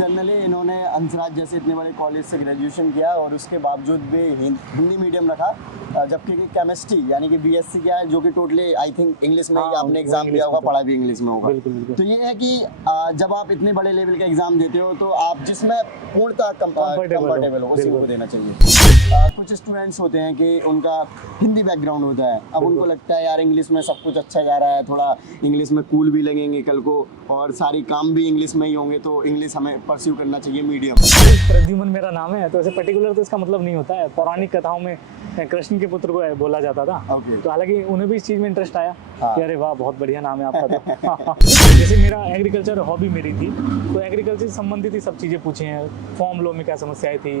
Generally इन्होंने अंसराज जैसे इतने बड़े कॉलेज से ग्रेजुएशन किया और उसके बावजूद भी हिंदी मीडियम रखा, जबकि केमिस्ट्री यानी कि बीएससी किया है, जो कि टोटली आई थिंक इंग्लिश में ही आपने एग्जाम दिया होगा, पढ़ा भी इंग्लिश में होगा। बिल्कुल बिल्कुल। तो ये है कि जब आप इतने बड़े लेवल का एग्जाम देते हो तो आप जिसमें पूर्णतः कंफर्टेबल हो उसी को देना चाहिए। कुछ स्टूडेंट्स होते हैं कि उनका हिंदी बैकग्राउंड होता है, अब उनको लगता है यार इंग्लिश में सब कुछ अच्छा जा रहा है, थोड़ा इंग्लिश में कूल भी लगेंगे कल को और सारी काम भी इंग्लिश में ही होंगे, तो इंग्लिश हमें परस्यू करना चाहिए मीडियम। प्रद्युमन मेरा नाम है, तो ऐसे पर्टिकुलर तो इसका मतलब नहीं होता है। पौराणिक कथाओं में कृष्ण के पुत्र को बोला जाता था। तो हालांकि उन्हें भी इस चीज़ में इंटरेस्ट आया कि अरे वाह बहुत बढ़िया नाम है आपका। तो जैसे मेरा एग्रीकल्चर हॉबी मेरी थी, तो एग्रीकल्चर से संबंधित ही सब चीज़ें पूछी हैं। फॉर्म लो में क्या समस्याएं थी,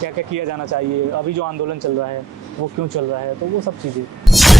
क्या क्या किया जाना चाहिए, अभी जो आंदोलन चल रहा है वो क्यों चल रहा है, तो वो सब चीज़ें।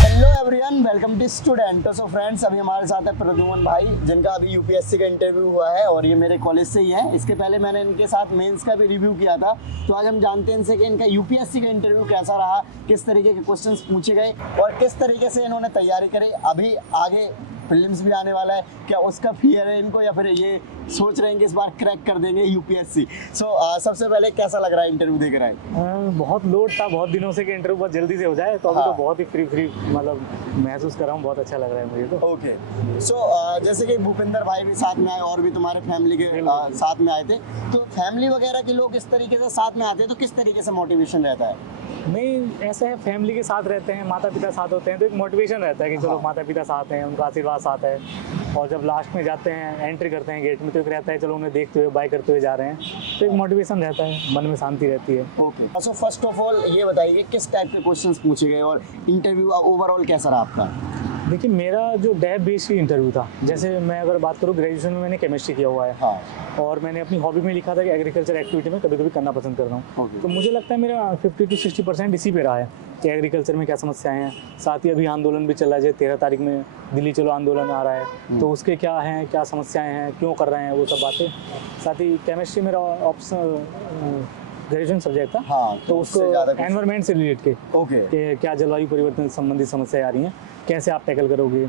Hello everyone, welcome to student. So friends, अभी हमारे साथ है प्रद्युमन भाई, जिनका अभी यूपीएससी का इंटरव्यू हुआ है और ये मेरे कॉलेज से ही है। इसके पहले मैंने इनके साथ मेंस का भी रिव्यू किया था, तो आज हम जानते हैं इनसे कि इनका यूपीएससी का इंटरव्यू कैसा रहा, किस तरीके के क्वेश्चंस पूछे गए और किस तरीके से इन्होंने तैयारी करी। अभी आगे प्रीलिम्स भी आने वाला है, क्या उसका फियर है इनको या फिर ये सोच रहे हैं कि इस बार क्रैक कर देंगे यूपीएससी। सबसे पहले कैसा लग रहा है इंटरव्यू देख रहा है? बहुत लोड था बहुत दिनों से कि इंटरव्यू बहुत जल्दी से हो जाए, तो अभी तो बहुत ही फ्री मतलब महसूस कर रहा हूँ, बहुत अच्छा लग रहा है मुझे तो। ओके, जैसे कि भूपिंदर भाई भी साथ में आए और भी तुम्हारे फैमिली के साथ में आए थे, तो फैमिली वगैरह के लोग इस तरीके से साथ में आते हैं तो किस तरीके से मोटिवेशन रहता है? नहीं, ऐसा है, फैमिली के साथ रहते हैं, माता पिता साथ होते हैं, तो एक मोटिवेशन रहता है कि चलो माता पिता साथ हैं, उनका आशीर्वाद साथ है। और जब लास्ट में जाते हैं, एंट्री करते हैं गेट में, तो एक रहता है चलो उन्हें देखते हुए बाय करते हुए जा रहे हैं, तो एक मोटिवेशन रहता है, मन में शांति रहती है। Okay, so first of all ये बताइए किस टाइप के क्वेश्चंस पूछे गए और इंटरव्यू ओवरऑल कैसा रहा आपका? देखिए, मेरा जो डैब बेस्ड इंटरव्यू था, जैसे मैं अगर बात करूँ, ग्रेजुएशन में मैंने केमिस्ट्री किया हुआ है और मैंने अपनी हॉबी में लिखा था कि एग्रीकल्चर एक्टिविटी में कभी कभी करना पसंद करता हूँ। तो मुझे लगता है मेरा 50 to 60% इसी पे रहा है कि एग्रीकल्चर में क्या समस्याएं हैं। साथ ही अभी आंदोलन भी चल रहा है, जैसे 13 तारीख में दिल्ली चलो आंदोलन आ रहा है, तो उसके क्या हैं, क्या समस्याएँ हैं, क्यों कर रहे हैं, वो सब बातें। साथ ही केमिस्ट्री मेरा ऑप्शन ग्रेजुएशन सब्जेक्ट था, तो उसको एनवायरनमेंट से रिलेट के क्या जलवायु परिवर्तन से संबंधित समस्याएं आ रही हैं, कैसे आप टैकल करोगे।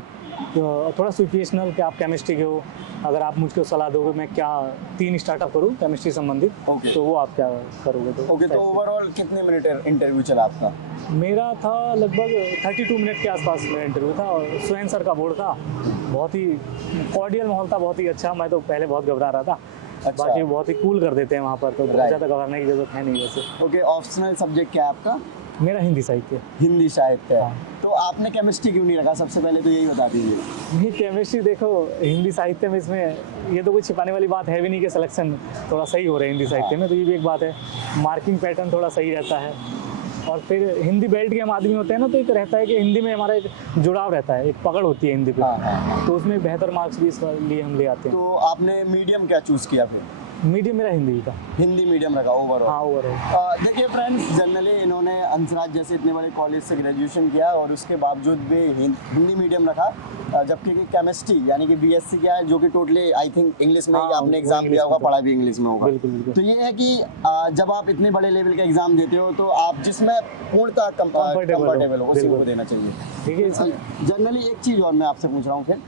तो थोड़ा सिचुएशनल कि आप केमिस्ट्री के हो, अगर आप मुझको सलाह दोगे मैं क्या 3 स्टार्टअप करूँ केमिस्ट्री संबंधित, तो वो आप क्या करोगे। तो ओवरऑल कितने मिनट इंटरव्यू चला आपका? मेरा था लगभग 32 मिनट के आसपास मेरा इंटरव्यू था और सुहैन सर का बोर्ड था। बहुत ही कॉर्डियल माहौल था, बहुत ही अच्छा। मैं तो पहले बहुत घबरा रहा था। अच्छा। बाकी बहुत ही कूल कर देते हैं वहाँ पर, तो बहुत ज़्यादा घबराने की जरूरत है नहीं वैसे। ओके, ऑप्शनल सब्जेक्ट क्या है आपका? मेरा हिंदी साहित्य। हिंदी साहित्य है। तो आपने केमिस्ट्री क्यों नहीं रखा, सबसे पहले तो यही बता दीजिए। ये केमिस्ट्री देखो, हिंदी साहित्य में इसमें ये तो कोई छिपाने वाली बात है भी नहीं कि सिलेक्शन थोड़ा सही हो रहा है हिंदी साहित्य में, तो ये भी एक बात है। मार्किंग पैटर्न थोड़ा सही रहता है और फिर हिंदी बेल्ट के हम आदमी होते हैं ना, तो एक रहता है कि हिंदी में हमारा एक जुड़ाव रहता है, एक पकड़ होती है हिंदी पे। तो उसमें बेहतर मार्क्स भी इसलिए हम ले आते हैं। तो आपने मीडियम क्या चूज़ किया फिर? मीडियम मेरा हिंदी था। हिंदी मीडियम रखा ओवरऑल? हाँ, ओवरऑल। देखिए फ्रेंड्स, जनरली इन्होंने अंसराज जैसे इतने बड़े कॉलेज से ग्रेजुएशन किया और उसके बावजूद भी हिंदी मीडियम रखा, जबकि केमिस्ट्री यानी कि बीएससी किया है, जो कि टोटली आई थिंक इंग्लिश में ही आपने एग्जाम दिया होगा, पढ़ा भी इंग्लिश में होगा। बिल्कुल। तो ये है कि जब आप इतने बड़े लेवल का एग्जाम देते हो तो आप जिसमें पूर्णतः कंफर्टेबल हो उसी को देना चाहिए। ठीक है। जनरली एक चीज़ और मैं आपसे पूछ रहा हूँ फिर,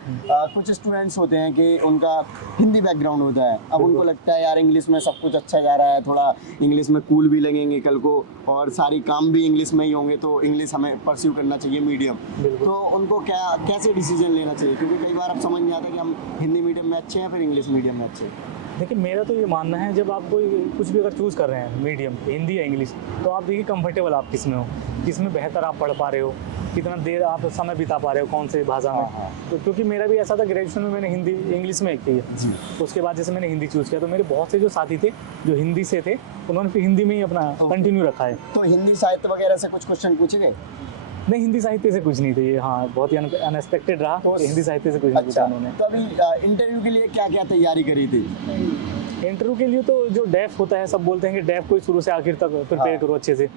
कुछ स्टूडेंट्स होते हैं कि उनका हिंदी बैकग्राउंड होता है, अब उनको लगता है यार इंग्लिश में सब कुछ अच्छा जा रहा है, थोड़ा इंग्लिश में कूल भी लगेंगे कल को और सारी काम भी इंग्लिश में ही होंगे, तो इंग्लिश हमें परस्यू करना चाहिए मीडियम। तो उनको कैसे डिसीजन लेना चाहिए, क्योंकि कई बार आप समझ नहीं आता कि हम हिंदी मीडियम में अच्छे हैं फिर इंग्लिश मीडियम में अच्छे हैं। देखिए, मेरा तो ये मानना है, जब आप कोई कुछ भी अगर चूज़ कर रहे हैं मीडियम, हिंदी या इंग्लिश, तो आप देखिए कंफर्टेबल आप किस में हो, किस में बेहतर आप पढ़ पा रहे हो, कितना देर आप समय बिता पा रहे हो, कौन सी भाषा में। तो क्योंकि मेरा भी ऐसा था, ग्रेजुएशन में मैंने हिंदी इंग्लिश में की है, उसके बाद जैसे मैंने हिंदी चूज़ किया, तो मेरे बहुत से जो साथी थे जो हिंदी से थे, उन्होंने फिर हिंदी में ही अपना कंटिन्यू रखा है। तो हिंदी साहित्य वगैरह से कुछ क्वेश्चन पूछे गए? नहीं, हिंदी साहित्य से कुछ नहीं थे ये। हाँ, बहुत ही अनएक्सपेक्टेड रहा, हिंदी साहित्य से कुछ नहीं पूछा उन्होंने। तो अभी इंटरव्यू के लिए क्या क्या तैयारी करी थी? इंटरव्यू के लिए तो जो डेफ होता है, सब बोलते हैं कि डेफ को शुरू से आखिर तक प्रिपेयर करो अच्छे से।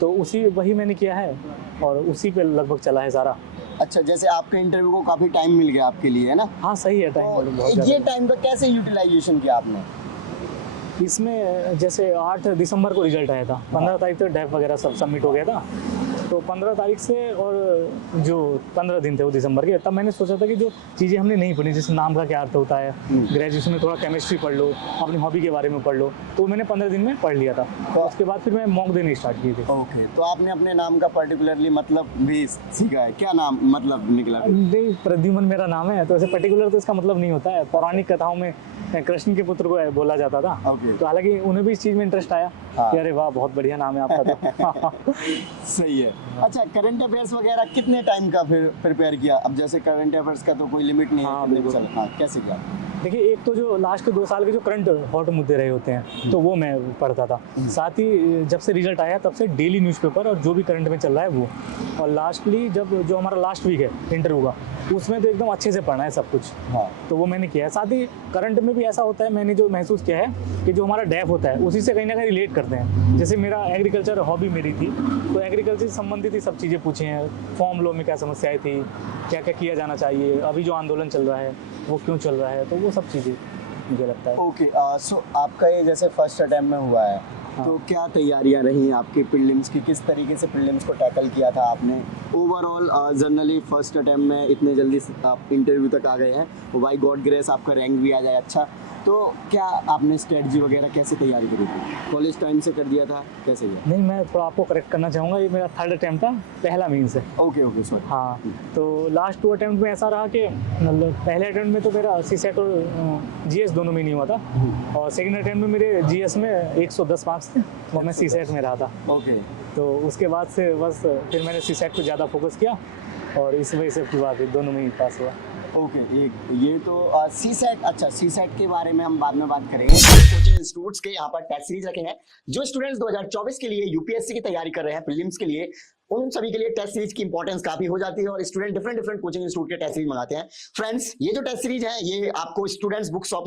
तो वही मैंने किया है और उसी पे लगभग चला है सारा। अच्छा, जैसे आपके इंटरव्यू को काफ़ी टाइम मिल गया आपके लिए, है ना? हाँ, सही है टाइम। तो ये टाइम का कैसे यूटिलाइजेशन किया आपने? इसमें जैसे 8 दिसंबर को रिजल्ट आया था, 15 तारीख तक डेफ वगैरह सब सबमिट हो गया था। तो 15 तारीख से और जो 15 दिन थे वो दिसंबर के, तब मैंने सोचा था कि जो चीज़ें हमने नहीं पढ़ी, जैसे नाम का क्या अर्थ होता है, ग्रेजुएशन में थोड़ा केमिस्ट्री पढ़ लो, अपनी हॉबी के बारे में पढ़ लो, तो मैंने 15 दिन में पढ़ लिया था। तो उसके बाद फिर मैं मॉक देने स्टार्ट किए थे। ओके, तो आपने अपने नाम का पर्टिकुलरली मतलब भी सीखा है? क्या नाम मतलब निकला? नहीं, प्रद्युमन मेरा नाम है, तो ऐसे पर्टिकुलर तो इसका मतलब नहीं होता है। पौराणिक कथाओं में कृष्ण के पुत्र को बोला जाता था। तो हालांकि उन्हें भी इस चीज़ में इंटरेस्ट आया कि अरे वाह, बहुत बढ़िया नाम है आपका। तो सही है। अच्छा, करंट अफेयर्स वगैरह कितने टाइम का फिर प्रिपेयर किया? अब जैसे करंट अफेयर्स का तो कोई लिमिट नहीं है। हाँ, कैसे किया? देखिए, एक तो जो लास्ट के 2 साल के जो करंट हॉट मुद्दे रहे होते हैं, तो वो मैं पढ़ता था। साथ ही जब से रिजल्ट आया तब से डेली न्यूज़पेपर और जो भी करंट में चल रहा है वो, और लास्टली जब जो हमारा लास्ट वीक है इंटरव्यू का, उसमें तो एकदम अच्छे से पढ़ना है सब कुछ। हाँ। तो वो मैंने किया है। साथ ही करंट में भी ऐसा होता है, मैंने जो महसूस किया है कि जो हमारा डेफ होता है उसी से कहीं ना कहीं रिलेट करते हैं। जैसे मेरा एग्रीकल्चर हॉबी मेरी थी, तो एग्रीकल्चर से संबंधित ही सब चीज़ें पूछी हैं। फॉर्म लो में क्या समस्याएं थी, क्या क्या किया जाना चाहिए, अभी जो आंदोलन चल रहा है वो क्यों चल रहा है, तो वो सब चीज़ें मुझे लगता है। ओके, सो आपका ये जैसे फर्स्ट अटेम्प्ट में हुआ है, तो क्या तैयारियां रही आपकी प्रीलिम्स की? किस तरीके से प्रीलिम्स को टैकल किया था आपने? ओवरऑल जनरली फर्स्ट अटेम्प्ट में इतने जल्दी आप इंटरव्यू तक आ गए हैं, बाय गॉड ग्रेस आपका रैंक भी आ जाए अच्छा, तो क्या आपने स्ट्रेटजी वगैरह कैसे तैयारी करी थी? कॉलेज टाइम से कर दिया था, कैसे किया? नहीं, मैं थोड़ा आपको करेक्ट करना चाहूँगा, ये मेरा 3rd अटेम्प्ट था, पहला मीन्स है। Okay sorry. हाँ, तो लास्ट 2 अटेम्प्ट में ऐसा रहा कि मतलब पहले अटेम्प्ट में तो मेरा सीसेट और जीएस दोनों में नहीं हुआ था, और सेकंड अटेम्प्ट में मेरे जीएस में 110 मार्क्स थे और मैं सीसेट में रहा था। ओके, तो उसके बाद से बस फिर मैंने सीसेट पे ज़्यादा फोकस किया, और इस वजह से पूरी बात दोनों में ही पास हुआ। ओके, एक ये तो सीसेट। अच्छा, सीसेट के बारे में हम बाद में बात करेंगे। कोचिंग इंस्टीट्यूट्स के यहाँ पर टेस्ट सीरीज रखे हैं। जो स्टूडेंट्स 2024 के लिए यूपीएससी की तैयारी कर रहे हैं प्रीलिम्स के लिए, उन सभी के लिए टेस्ट सीरीज की इंपॉर्टेंस काफी हो जाती है, और स्टूडेंट डिफरेंट कोचिंग इंस्टीट्यूट के टेस्ट सीरीज मंगाते हैं। फ्रेंड्स, ये जो टेस्ट सीरीज है ये आपको स्टूडेंट्स बुक शॉप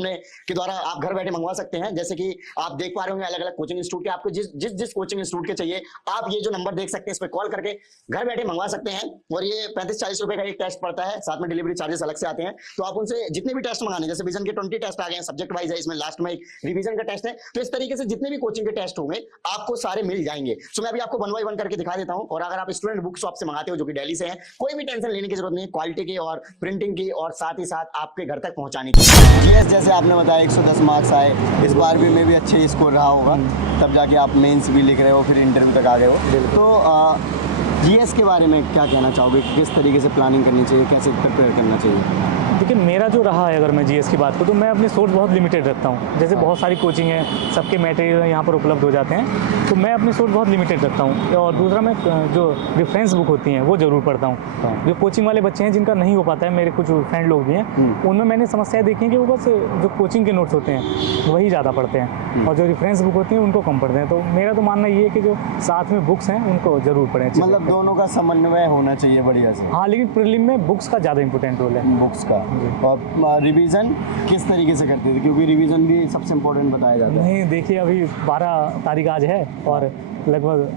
के द्वारा आप घर बैठे मंगवा सकते हैं। जैसे कि आप देख पा रहे होंगे अलग अलग कोचिंग इंस्टीट्यूट के, आपको जिस कोचिंग इंस्टीट्यूट के चाहिए, आप ये जो नंबर देख सकते हैं इस पर कॉल करके घर बैठे मंगवा सकते हैं। और ये 35-40 रुपए का एक टेस्ट पड़ता है, साथ में डिलीवरी चार्जेस अलग से आते हैं। तो आप उनसे जितने भी टेस्ट मंगाने, जैसे विजन के 20 टेस्ट आ गए हैं, सब्जेक्ट वाइज है, इसमें लास्ट में एक रिवीजन का टेस्ट है, तो इस तरीके से जितने भी कोचिंग के टेस्ट होंगे आपको सारे मिल जाएंगे। सो मैं अभी आपको 1 बाय 1 करके दिखा देता हूं। और अगर आप स्टूडेंट बुक शॉप से मंगाते हो जो कि दिल्ली से है, कोई भी टेंशन लेने की जरूरत नहीं, क्वालिटी की और प्रिंटिंग की, और साथ ही साथ आपके घर तक पहुंचाने की। जीएस जैसे आपने बताया 110 मार्क्स आए, इस बार भी में भी अच्छे स्कोर रहा होगा, तब जाके आप मेंस भी लिख रहे हो, फिर इंटरव्यू तक आ गए हो। तो जीएस के बारे में क्या कहना चाहोगे? किस तरीके से प्लानिंग करनी चाहिए, कैसे प्रिपेयर करना चाहिए? देखिए, मेरा जो रहा है, अगर मैं जीएस की बात करूँ तो मैं अपनी सोर्स बहुत लिमिटेड रखता हूँ। जैसे बहुत सारी कोचिंग है, सबके मटेरियल यहाँ पर उपलब्ध हो जाते हैं, तो मैं अपनी सोर्स बहुत लिमिटेड रखता हूँ। और दूसरा, मैं जो रेफरेंस बुक होती हैं वो ज़रूर पढ़ता हूँ। जो कोचिंग वाले बच्चे हैं जिनका नहीं हो पाता है, मेरे कुछ फ्रेंड लोग भी हैं, उनमें मैंने समस्याएं देखी हैं कि वो बस जो कोचिंग के नोट्स होते हैं वही ज़्यादा पढ़ते हैं, और जो रेफरेंस बुक होती हैं उनको कम पढ़ते हैं। तो मेरा तो मानना ये है कि जो साथ में बुक्स हैं उनको ज़रूर पढ़ें। मतलब दोनों का समन्वय होना चाहिए बढ़िया से। हाँ, लेकिन प्रीलिम में बुक्स का ज़्यादा इंपॉर्टेंट रोल है। बुक्स का। और रिवीजन किस तरीके से करते थे? क्योंकि रिवीजन भी सबसे इम्पोर्टेंट बताया जाता है। नहीं, देखिए, अभी 12 तारीख आज है, और लगभग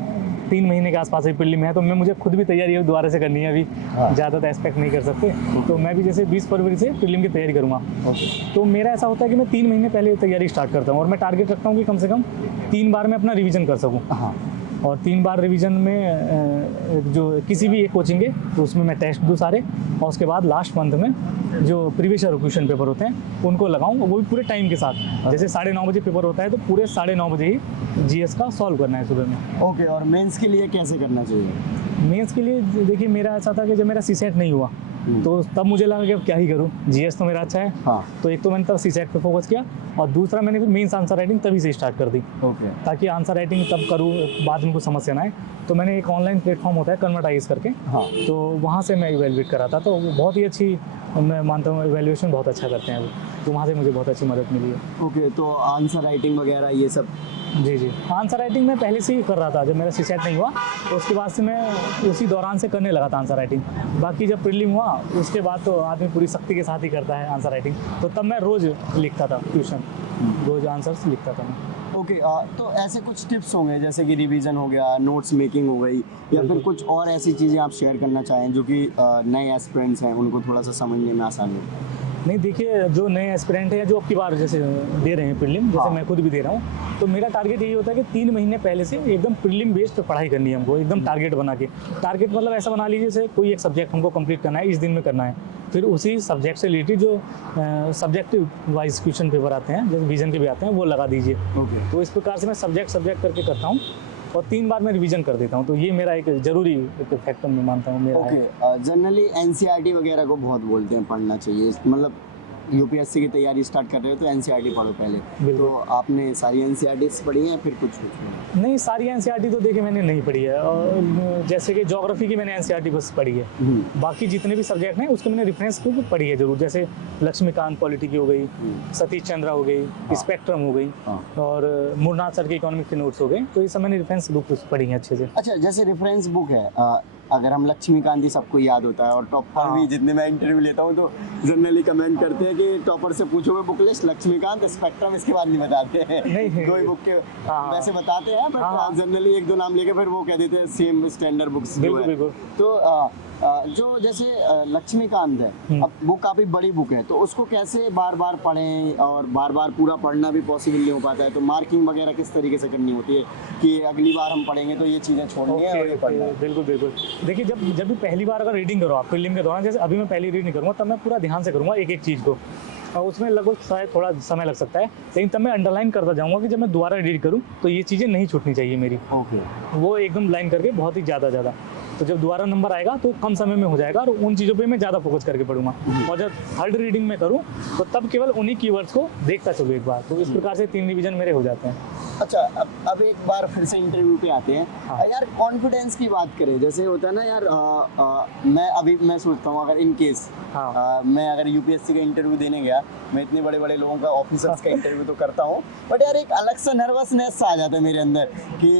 3 महीने के आसपास ही प्रीलिम है, तो मैं मुझे खुद भी तैयारी दोबारा से करनी है। अभी ज़्यादा तो एक्सपेक्ट नहीं कर सकते, तो मैं भी जैसे 20 फरवरी से प्रीलिम की तैयारी करूँगा। तो मेरा ऐसा होता है कि मैं 3 महीने पहले तैयारी स्टार्ट करता हूँ, और मैं टारगेट रखता हूँ कि कम से कम 3 बार मैं अपना रिवीजन कर सकूँ। हाँ, और 3 बार रिवीजन में जो किसी भी एक कोचिंग है तो उसमें मैं टेस्ट दूँ सारे, और उसके बाद लास्ट मंथ में जो प्रीवियस ईयर क्वेश्चन पेपर होते हैं उनको लगाऊं, वो भी पूरे टाइम के साथ। जैसे 9:30 बजे पेपर होता है, तो पूरे 9:30 बजे ही जीएस का सॉल्व करना है सुबह में। ओके, और मेंस के लिए कैसे करना चाहिए? मेंस के लिए देखिए, मेरा ऐसा था कि जब मेरा सीसेट नहीं हुआ तो तब मुझे लगा कि अब क्या ही करूं, जीएस तो मेरा अच्छा है। हाँ। तो एक तो मैंने तब सीसेट पे फोकस किया, और दूसरा मैंने फिर मेंस आंसर राइटिंग तभी से स्टार्ट कर दी। ओके। ताकि आंसर राइटिंग तब करूँ, बाद में कुछ समस्या ना आए। तो मैंने एक ऑनलाइन प्लेटफॉर्म होता है कन्वर्टाइज करके, हाँ, तो वहाँ से मैं इवेलुएट करा था, तो वो बहुत ही अच्छी, मैं मानता हूँ इवेल्युएशन बहुत अच्छा करते हैं वो, तो वहाँ से मुझे बहुत अच्छी मदद मिली है। ओके, तो आंसर राइटिंग वगैरह ये सब? जी, आंसर राइटिंग मैं पहले से ही कर रहा था। जब मेरा सीसेट नहीं हुआ तो उसके बाद से मैं उसी दौरान से करने लगा था आंसर राइटिंग। बाकी जब प्रीलिम हुआ उसके बाद तो आदमी पूरी सख्ती के साथ ही करता है आंसर राइटिंग, तो तब मैं रोज़ लिखता था, ट्यूशन रोज़ आंसर्स लिखता था मैं। ओके, तो ऐसे कुछ टिप्स होंगे जैसे कि रिवीजन हो गया, नोट्स मेकिंग हो गई, या फिर कुछ और ऐसी चीज़ें आप शेयर करना चाहें जो कि नए एस्पिरेंट्स हैं उनको थोड़ा सा समझने में आसानी हो? नहीं देखिए, जो नए एस्पिरेंट है या जो अब की बार जैसे दे रहे हैं प्रीलिम, जैसे मैं खुद भी दे रहा हूँ, तो मेरा टारगेट यही होता है कि 3 महीने पहले से एकदम प्रीलिम बेस्ड पे पढ़ाई करनी है हमको, एकदम टारगेट बना के। टारगेट मतलब ऐसा बना लीजिए जैसे कोई एक सब्जेक्ट हमको कंप्लीट करना है, इस दिन में करना है, फिर उसी सब्जेक्ट से रिलेटेड जो सब्जेक्टिव वाइज क्वेश्चन पेपर आते हैं, जैसे विजन के भी आते हैं, वो लगा दीजिए। तो इस प्रकार से मैं सब्जेक्ट करके करता हूँ और 3 बार मैं रिवीजन कर देता हूँ। तो ये मेरा एक जरूरी एक फैक्टर मैं मानता हूँ मेरा। जनरली एनसीईआरटी वगैरह को बहुत बोलते हैं पढ़ना चाहिए, मतलब यूपीएससी की तैयारी स्टार्ट कर रहे हो तो एनसीईआरटी पढ़ो पहले। तो आपने सारी एनसीईआरटीज पढ़ी हैं फिर कुछ नहीं, सारी एनसीईआरटी तो देखिए मैंने नहीं पढ़ी है, और जैसे कि ज्योग्राफी की मैंने एनसीईआरटी बस पढ़ी है। बाकी जितने भी सब्जेक्ट हैं उसके मैंने रेफरेंस बुक पढ़ी है जरूर, जैसे लक्ष्मीकांत पॉलिटी की हो गई, सतीश चंद्रा हो गई, स्पेक्ट्रम हो गई, और मुरनाथ सर के इकोनॉमिक के नोट्स हो गए। तो ये सब मैंने रेफरेंस बुक पढ़ी है अच्छे से। अच्छा, जैसे रेफरेंस बुक है, अगर हम लक्ष्मीकांत जी सबको याद होता है, और टॉपर भी जितने मैं इंटरव्यू लेता हूँ तो जनरली कमेंट करते हैं कि टॉपर से पूछोगे बुक लिस्ट, लक्ष्मीकांत, स्पेक्ट्रम, इसके बाद नहीं बताते हैं। नहीं, कोई बुक के वैसे बताते हैं, बट जनरली 1-2 नाम लेके फिर वो कह देते हैं सेम स्टैंडर्ड बुक्स। बिल्कुल। तो जो जैसे लक्ष्मीकांत है, अब वो काफ़ी बड़ी बुक है, तो उसको कैसे बार बार पढ़ें, और बार बार पूरा पढ़ना भी पॉसिबल नहीं हो पाता है, तो मार्किंग वगैरह किस तरीके से करनी होती है कि अगली बार हम पढ़ेंगे तो ये चीज़ें छोड़नी है और ये पढ़ना है? बिल्कुल। देखिए, जब भी पहली बार अगर रीडिंग करो आप प्रीलिम के दौरान, जैसे अभी मैं पहली रीड नहीं करूँगा, तब मैं पूरा ध्यान से करूँगा एक एक चीज़ को, और उसमें लगभग शायद थोड़ा समय लग सकता है, लेकिन तब मैं अंडरलाइन करता जाऊँगा कि जब मैं दोबारा रीड करूँ तो ये चीज़ें नहीं छूटनी चाहिए मेरी। वो एकदम लाइन करके बहुत ही ज़्यादा, तो जब दोबारा नंबर आएगा तो कम समय में हो जाएगा, और उन चीज़ों पे मैं ज़्यादा फोकस करके पढ़ूंगा। और जब थर्ड रीडिंग में करूँ तो तब केवल उन्हीं कीवर्ड्स को देखता चलूँ एक बार। तो इस प्रकार से 3 रिवीजन मेरे हो जाते हैं। अच्छा, अब एक बार फिर से इंटरव्यू पे आते हैं। यार कॉन्फिडेंस की बात करें, जैसे होता है ना यार, मैं सोचता हूँ अगर इन केस मैं अगर यूपीएससी का इंटरव्यू देने गया, मैं इतने बड़े बड़े लोगों का, ऑफिसर्स का इंटरव्यू तो करता हूँ, बट यार एक अलग सा नर्वसनेस सा आ जाता है मेरे अंदर कि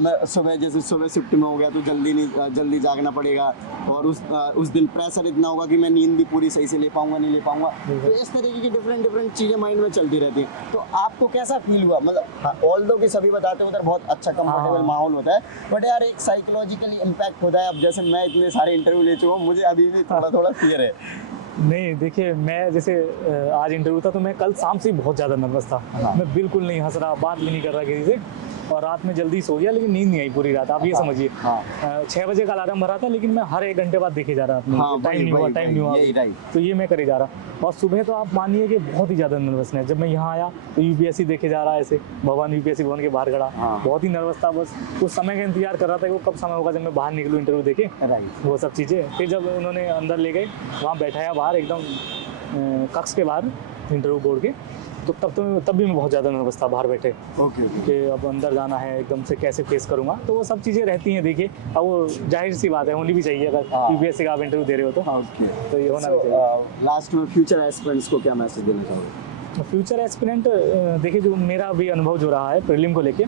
मैं सुबह शिफ्ट में हो गया तो जल्दी जागना पड़ेगा, और उस दिन प्रेशर इतना होगा कि मैं नींद भी पूरी सही से ले पाऊंगा नहीं ले पाऊंगा। तो इस तरीके की डिफरेंट चीज़ें माइंड में चलती रहती हैं। तो आपको कैसा फील हुआ? मतलब ऑल्दो कि सभी बताते हैं उधर बहुत अच्छा कंफर्टेबल माहौल होता है, बट यार एक साइकोलॉजिकली इम्पैक्ट होता है। अब जैसे मैं इतने सारे इंटरव्यू ले चुका हूँ, मुझे अभी भी थोड़ा फियर है। नहीं देखिए, मैं जैसे आज इंटरव्यू था तो मैं कल शाम से ही बहुत ज़्यादा नर्वस था। मैं बिल्कुल नहीं हंस रहा, बात भी नहीं कर रहा किसी से, और रात में जल्दी सो गया, लेकिन नींद नहीं आई पूरी रात। आप ये समझिए 6 बजे का अलार्म भरा था, लेकिन मैं हर 1 घंटे बाद देखे जा रहा था, टाइम नहीं हुआ, तो ये मैं करे जा रहा। और सुबह तो आप मानिए कि बहुत ही ज़्यादा नर्वसनेस। जब मैं यहाँ आया तो यूपीएससी देखे जा रहा है, ऐसे यूपीएससी भवन के बाहर खड़ा, बहुत ही नर्वस था। बस उस समय का इंतजार कर रहा था कि वो कब समय होगा जब मैं बाहर निकलूँ इंटरव्यू देके, वो सब चीज़ें। फिर जब उन्होंने अंदर ले गए, वहाँ बैठाया बाहर एकदम कक्ष के बाहर इंटरव्यू बोर्ड के, तो तब भी मैं बहुत ज़्यादा नर्वस था बाहर बैठे कि अब अंदर जाना है, एकदम से कैसे फेस करूँगा। तो वो सब चीज़ें रहती हैं। देखिए, अब वो जाहिर सी बात है, होनी भी चाहिए अगर यूपीएससी का आप इंटरव्यू दे रहे हो तो ये होना भी चाहिए। लास्ट में फ्यूचर एस्पिरेंट्स को क्या मैसेज देना चाहोगे? फ्यूचर एस्पिरेंट, देखिए जो मेरा भी अनुभव जो रहा है प्रीलिम को लेके,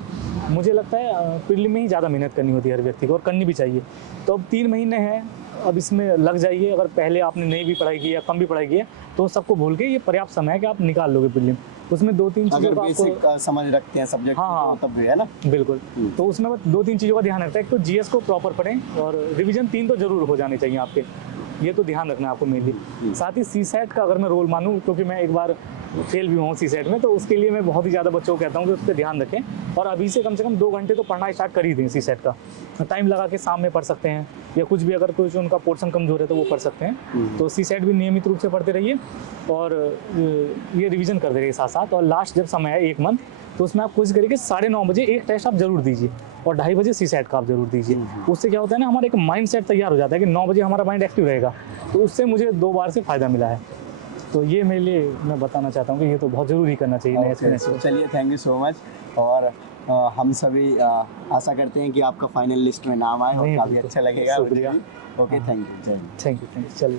मुझे लगता है प्रीलिम में ही ज़्यादा मेहनत करनी होती है हर व्यक्ति को, और करनी भी चाहिए। तो अब 3 महीने हैं, अब इसमें लग जाइए। अगर पहले आपने नहीं भी पढ़ाई की या कम भी पढ़ाई की है तो सबको भूल के ये पर्याप्त समय है कि आप निकाल लोगे प्रीलिम। उसमें 2-3 चीज़ों का बेसिक समझ रखते हैं सब्जेक्ट, तब भी है ना। बिल्कुल। तो उसमें 2-3 चीज़ों का ध्यान रखता है। एक तो जीएस को प्रॉपर पढ़ें, और रिवीजन 3 तो जरूर हो जाने चाहिए आपके, ये तो ध्यान रखना है आपको मेनली। साथ ही सीसेट का अगर मैं रोल मानूं, क्योंकि मैं एक बार फेल भी हुआ सीसेट में, तो उसके लिए मैं बहुत ही ज़्यादा बच्चों को कहता हूँ कि उस पर ध्यान रखें, और अभी से कम 2 घंटे तो पढ़ना स्टार्ट कर ही दें सीसेट का। टाइम लगा के शाम में पढ़ सकते हैं, या कुछ भी अगर कुछ उनका पोर्शन कमजोर है तो वो पढ़ सकते हैं। तो सीसेट भी नियमित रूप से पढ़ते रहिए, और ये रिवीजन करते रहिए साथ साथ। और लास्ट जब समय है 1 मंथ, तो उसमें आप कोशिश करिए कि 9:30 बजे एक टेस्ट आप जरूर दीजिए, और 2:30 बजे सीसेट का आप जरूर दीजिए। उससे क्या होता है ना, हमारा एक माइंड सेट तैयार हो जाता है कि 9 बजे हमारा माइंड एक्टिव रहेगा। तो उससे मुझे 2 बार से फ़ायदा मिला है। तो ये मेरे लिए मैं बताना चाहता हूँ कि ये तो बहुत ज़रूरी करना चाहिए नए एक्सपीरियंस को। चलिए, थैंक यू सो मच। और हम सभी आशा करते हैं कि आपका फाइनल लिस्ट में नाम आए, और काफ़ी अच्छा लगेगा। Okay, thank you. चलिए।